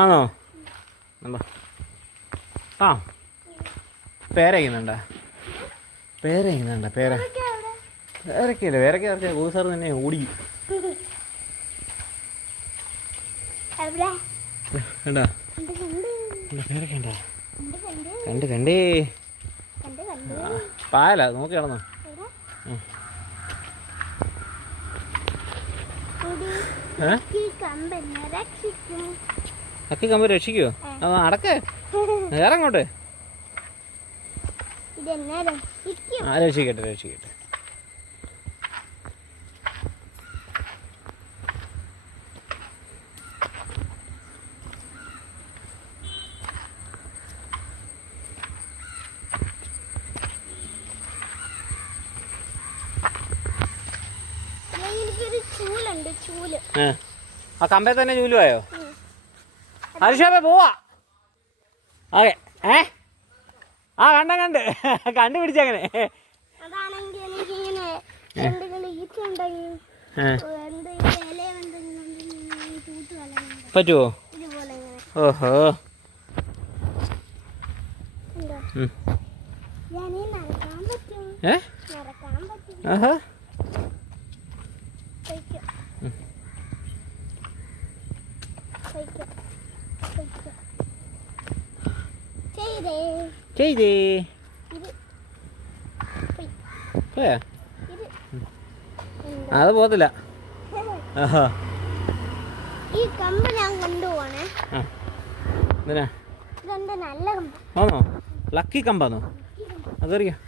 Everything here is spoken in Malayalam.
ആണോ? എന്താ ആ പേരയ്ക്കുന്നുണ്ട? പേരയ്ക്കുന്നുണ്ട? പേരക്കയില്ല, പേരക്ക ഇറക്കിയ കൂസാർ തന്നെ ഓടി. കണ്ടാ പേരക്കണ്ട? കണ്ടേ പായല നോക്കി കിടന്നോ. അക്കി കമ്പ് രക്ഷിക്കുവോ? അടക്കേ വേറെ അങ്ങോട്ട് രക്ഷിക്കട്ടെ. ആ കമ്പേ തന്നെ ചൂലുവായോ? ഹരിഷാപ്പേ പോവാ. ഓക്കെ. ആ കണ്ടുപിടിച്ചങ്ങനെ. പറ്റുവോ? ഓഹോ. ആഹാ. ചെയ്തേ പോയാ? അത് പോകത്തില്ല. ഈ കമ്പ് ഞാൻ കൊണ്ടുപോവാണേ. ആണോ? ലക്കി കമ്പാന്നോ? അതറിയാം.